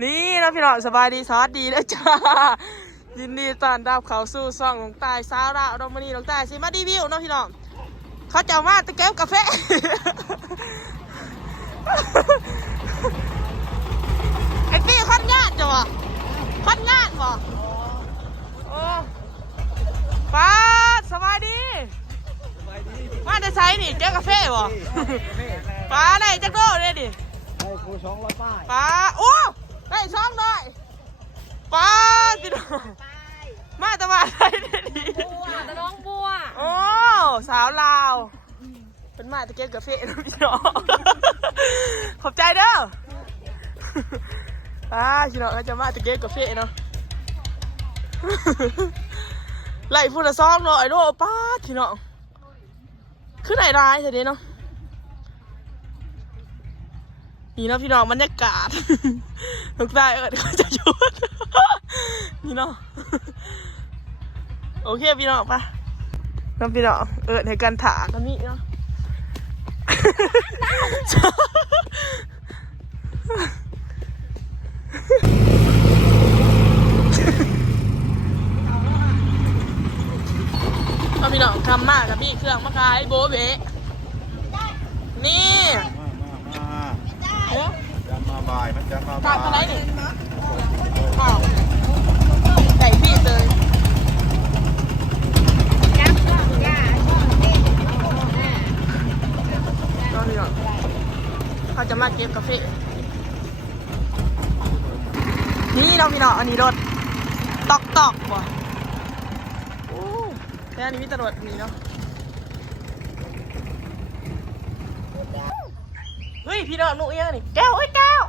นี่นะพี่น้องสบายดีสวัสดีนะจ้ายินดีต้อนรับเข้าสู่ช่องหลวงตายสาวเราดมณีหลวงตายสิมารีวิวเนาะพี่น้องเขาจะมาตะเกียบกาแฟไอ้พี่คัดงานจ้ะวะคัดงานบ่โอ้ป้าสบายดีมาจะใช้นี่เจ๊กาแฟบ่ป้าได้จักโลเลยดิได้ครู200 ป้ายป้าโอ้ได้ช่องด้วยป้าพี่น้องมาตะวันอะไรดีมาตะน้องบัวโอ้สาวลาวเป็นมาตะเกียบกาแฟนะพี่น้องขอบใจเด้อป้าพี่น้องก็จะมาตะเกียบกาแฟเนาะไหลพูดละซองหน่อยด้วยป้าพี่น้องขึ้นไหนร้ายเฉยๆเนาะนี่เนาะพี่น้องบรรยากาศลูกได้เขาจะหยุดนี่เนาะโอเคพี่น้องปะน้องพี่น้องในการถากันนี่เนาะน้องพี่น้องทำมากกับพี่เครื่องมะขายโบเบะนี่จะมาบ่ายมันจะมาบ่าย ทำอะไรนี่อ้าวไก่พี่เลยน้องพี่น้องเขาจะมาเก็บกาแฟนี่น้องพี่น้องอันนี้รถตอกว่ะโอ้แล้วอันนี้มีตำรวจนี่เนาะเฮ้ยพี่น้องหนูเอียงนี่แก้วเอ้ยแก้ว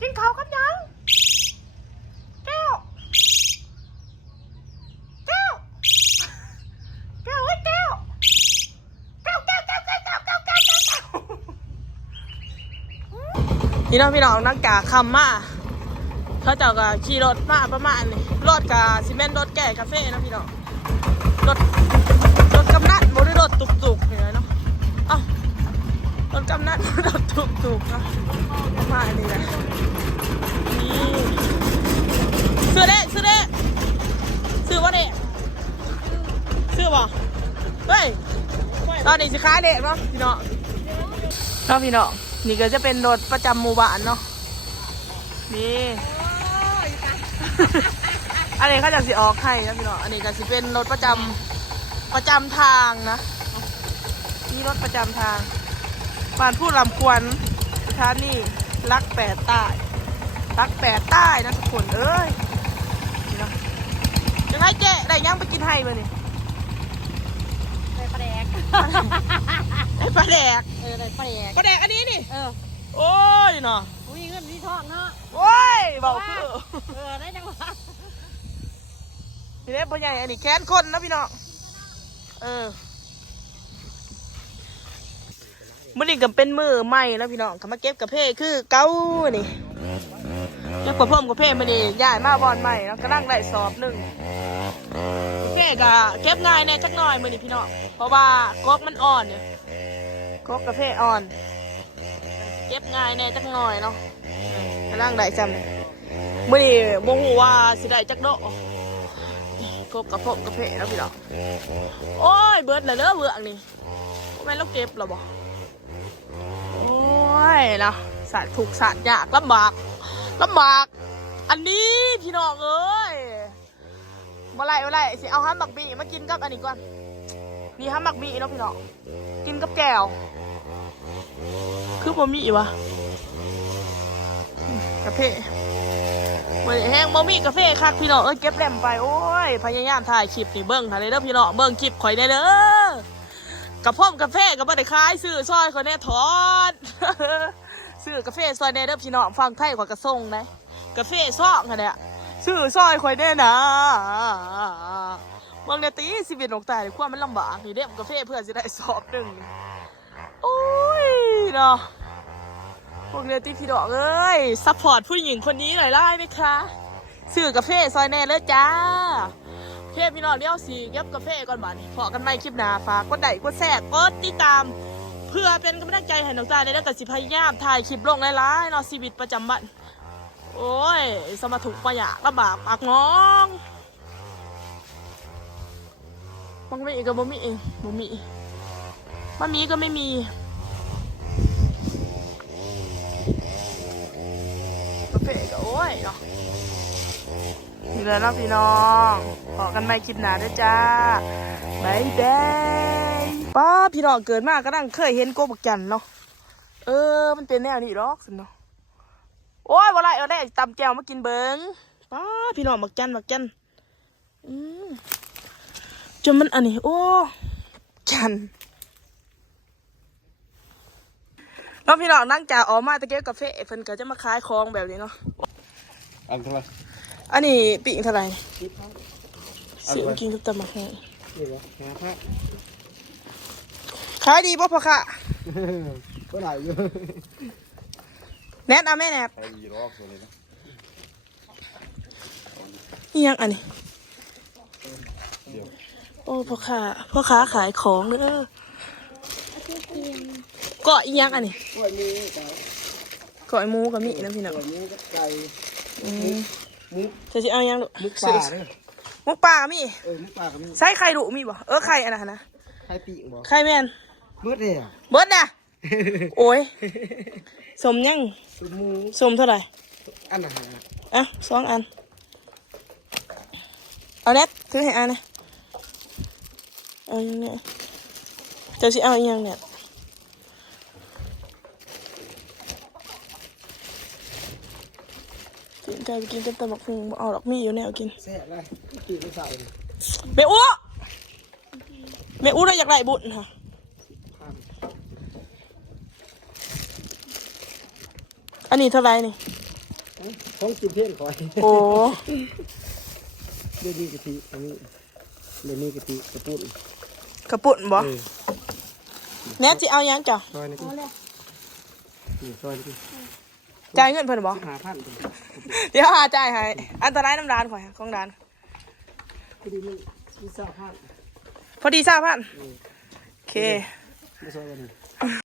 กินข้าวกันยังแก้วแก้วแก้วเอ้ยแก้วแก้วพี่น้องนักกาคำมาเขาเจ้าก็ขี่รถมาประมาณนี้รถกับซีเมนต์รถแก่กาแฟนะพี่น้องรถกำนัดโมได้รถตุกๆอย่างไรเนาะเอ้ารถกำนัดรถตุกๆนะประมาณนี้แหละนี่ซื้อว่าเด็ซื้อบ่เฮ้ยตอนนี้สิขายเด็กเนาะพี่น้องนี่ก็จะเป็นรถประจำหมู่บ้านเนาะนี่อันนี้เขาจะสิออกให้นะพี่น้องอันนี้ก็สิเป็นรถประจำทางนะนี่รถประจำทางบ้านผู้ลำควนสถานีรักแปดใต้นะทุกคนเอ้ยนี่เนาะยังไงเจ๊ได้ยังไปกินให้มานี่ได้ปลาแดกได้ปลาแดกได้ปลาแดกอันนี้นี่โอ้ยเนาะอุ้ยเงินที่ทองเนาะโอ้ยเบาคือได้จังหวะนี่เด้พ่อใหญ่อันนี้แค้นคนนะพี่น้องมื้อนี้ก็เป็นมื้อใหม่แล้วพี่น้องเขามาเก็บกาแฟคือเก้านี่เก็บกระเพิ่มกาแฟมานี่ย้ายมาบอนใหม่แล้วก็นั่งได้สอบหนึ่งกาแฟก็เก็บง่ายแน่จักหน่อยมื้อนี้พี่น้องเพราะว่ากกมันอ่อนเนี่ยกกกาแฟอ่อนเก็บง่ายแน่จักหน่อยเนาะก็นั่งได้จำมื้อนี้บ่ฮู้ว่าสิได้จักดอกกกกระเพิ่มกาแฟแล้วพี่น้องโอ้ยเบิดแล้วเด้อเบื่อนี่แม่นเราเก็บหรอบ่โอ้ยนะสาดถูกสาดยากลำบากอันนี้พี่น้องเอ้ยบ่ไรสิเอาฮัมบักบีมากินกับอันนี้ก่อนนี่ฮัมบักบีเนาะพี่น้องกินกับแก้วคือบ่มีวะกาแฟเหมือนแห้งบ่มีกาแฟคักพี่น้องเก็บแหลมไปโอ้ยพยายามถ่ายคลิปนี่เบิ้งถ่ายเลยเด้อพี่น้องเบิ้งคลิปข่อยได้เด้อกระเพาะกาแฟกับบ่ได้ขายซื้อซอยคนแน่ถอนซื้อกาแฟซอยแน่เด้อพี่น้องฟังไทยกว่ากระส่งนะกาแฟซองค่ะเนี่ยซื้อซอยข่อยแน่นะบางนาทีชีวิตของตายความมันลำบากนี่เด้กาแฟเพื่อจะได้สอบหนึ่งโอ้ยเนาะพวกนาทีพี่น้องเอ้ยซัพพอร์ตผู้หญิงคนนี้หน่อยได้ไหมคะซื้อกาแฟซอยแน่เลยจ้าพี่น้องเดี๋ยวสิเก็บกาแฟก่อนบ่านี่พอกันใหม่คลิปหน้าฝากกดไลค์กดแชร์กดติดตามเพื่อเป็นกำลังใจให้น้องตาในเรื่องการสิพยายามถ่ายคลิปลงหลายๆเนาะชีวิตประจำวัน โอ้ยสมาถูกปะยะลำบากปากน้องมันไม่อีกก็บ่มีเองบ่มีมันมีก็ไม่มีกาแฟก็โอ้ยเนาะนี่เลยเนาะพี่น้องขอกันใหม่คลิปหน้าด้วยจ้าบ๊ายบายป้าพี่น้องเกิดมากก็นั่งเคยเห็นโกบักจันเนาะมันเป็นแนวนี้หรอกสิเนาะโอ้ยวันไรเอาได้ตำแจ่วมากินเบิ้งป้าพี่น้องบักจันจนมันอันนี้โอ้จันแล้วพี่น้องนั่งจ่าออกมาตะเกียบกาแฟเพิ่นก็จะมาขายของแบบนี้เนาะ อันเท่าไหร่ อันนี้ปีกเท่าไหร่ซื้อมากินกับตำบักหุ่ง นี่เหรอหาพระ ขายดีป่ะพ่อค่ะ ก็หลายอยู่ แนทเอาแม่แนท ใครดีรอกตัวเลยนะ นี่ยังอันนี้ เดี๋ยว โอ้พ่อค้าขายของเด้อเกาะอีหยังอันนี้ กล้วยมีไก่ เกาะไอ้หมูกับมีนะพี่น้อง กล้วยมีกับไก่ มุก จะเอาอีหยังลูก มุกปลาเนี่ย มุกปลามี มุกปลาก็มี ใส่ไข่ดุมีบ่ไข่อันนั้นนะ ไข่ปีกบ่ ไข่แม่น เมื่อเลยอ่ะ เบิดน่ะโอ้ยสมยัง เป็นหมู สมเท่าไหร่ อันอาหาร อ่ะ2 อันเอาแนทซื้อให้อันนะเอาอย่างเนี้ยจะสิเอาอีหยังเนี่ยกินไก่ไปกินกับตำบักหุ่งบ่เอาดอกมีอยู่แนวกิน แซ่บเลยปีกไม่ใส่เลย แม่อู้เราอยากได้บุญค่ะ พัน อันนี้เท่าไหร่นี่ ของกินเพี้ยนคอย โอ้ เดี๋ยวนี้กะทิอันนี้เดี๋ยวนี้กะทิกระปุ้น กระปุ่นบ่แน่จิเอายังจ้ะ ซอยนี่นี่ซอยนี่ จ่ายเงินเพิ่นบ่ หาพัน เดี๋ยวหาจ่ายให้อันตรายน้ำร้านข่อยของร้าน พอดีมีสามพัน พอดีทราบพันโอเค ไม่ซอยกัน